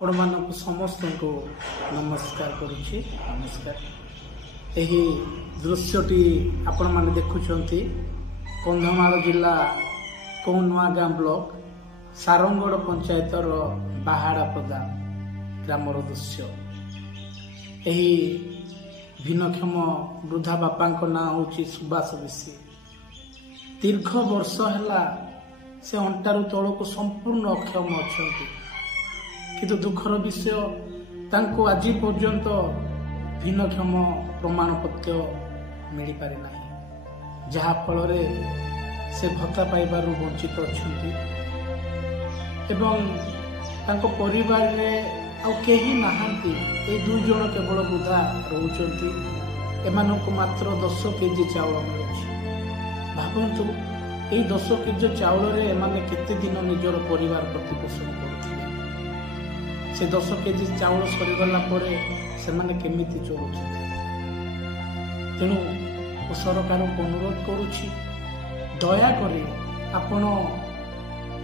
ଆପଣମାନଙ୍କୁ ସମସ୍ତଙ୍କୁ ନମସ୍କାର କରୁଛି। ନମସ୍କାର। ଏହି ଦୃଶ୍ୟଟି ଆପଣମାନେ ଦେଖୁଛନ୍ତି କନ୍ଧମାଳ ଜିଲ୍ଲା କଉନୁଆଗାଁ ବ୍ଲକ ସାରଙ୍ଗଡ଼ ପଞ୍ଚାୟତର ବାହାଡ଼ାପଦା ଗ୍ରାମର ଦୃଶ୍ୟ। ଏହି ଭିନ୍ନକ୍ଷମ ବୃଦ୍ଧା ବାପାଙ୍କ ନାଁ ହେଉଛି ସୁବାସ ବିଶି। ଦୀର୍ଘ ବର୍ଷ ହେଲା ସେ ଅଣ୍ଟାରୁ ତଳକୁ ସମ୍ପୂର୍ଣ୍ଣ ଅକ୍ଷମ ଅଛନ୍ତି, କିନ୍ତୁ ଦୁଃଖର ବିଷୟ ତାଙ୍କୁ ଆଜି ପର୍ଯ୍ୟନ୍ତ ଭିନ୍ନକ୍ଷମ ପ୍ରମାଣପତ୍ର ମିଳିପାରି ନାହିଁ, ଯାହାଫଳରେ ସେ ଭତ୍ତା ପାଇବାରୁ ବଞ୍ଚିତ ଅଛନ୍ତି ଏବଂ ତାଙ୍କ ପରିବାରରେ ଆଉ କେହି ନାହାନ୍ତି। এই 2 ଜଣ କେବଳ ବୃଦ୍ଧା ରହୁଛନ୍ତି। ଏମାନଙ୍କୁ ମାତ୍ର 10 କେଜି ଚାଉଳ ମିଳୁଛି। ଭାବନ୍ତୁ, এই 10 କେଜି ଚାଉଳରେ ଏମାନେ କେତେ ଦିନ ନିଜର ପରିବାର ପ୍ରତିପୋଷଣ କରୁଥିବେ। ସେ 10 କେଜି ଚାଉଳ ସରିଗଲା ପରେ ସେମାନେ କେମିତି ଚଳୁଛନ୍ତି। ତେଣୁ ମୁଁ ସରକାରଙ୍କୁ ଅନୁରୋଧ କରୁଛି, ଦୟାକରି ଆପଣ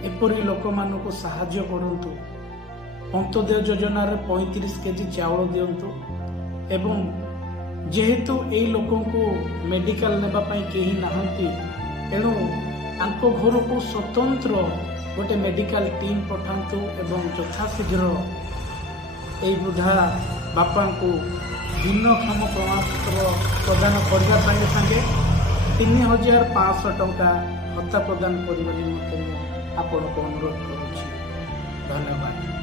ଏପରି ଲୋକମାନଙ୍କୁ ସାହାଯ୍ୟ କରନ୍ତୁ। ଅନ୍ତୋଦୟ ଯୋଜନାରେ 35 କେଜି ଚାଉଳ ଦିଅନ୍ତୁ ଏବଂ ଯେହେତୁ ଏହି ଲୋକଙ୍କୁ ମେଡିକାଲ ନେବା ପାଇଁ କେହି ନାହାନ୍ତି, ତେଣୁ ତାଙ୍କ ଘରକୁ ସ୍ୱତନ୍ତ୍ର ଗୋଟେ ମେଡିକାଲ ଟିମ୍ ପଠାନ୍ତୁ ଏବଂ ଯଥାଶୀଘ୍ର ଏହି ବୃଦ୍ଧା ବାପାଙ୍କୁ ଭିନ୍ନକ୍ଷମ ପ୍ରମାଣପତ୍ର ପ୍ରଦାନ କରିବା ସାଙ୍ଗେ ସାଙ୍ଗେ 3500 ଟଙ୍କା ଭତ୍ତା ପ୍ରଦାନ କରିବା ନିମନ୍ତେ ମୁଁ ଆପଣଙ୍କୁ ଅନୁରୋଧ କରୁଛି। ଧନ୍ୟବାଦ।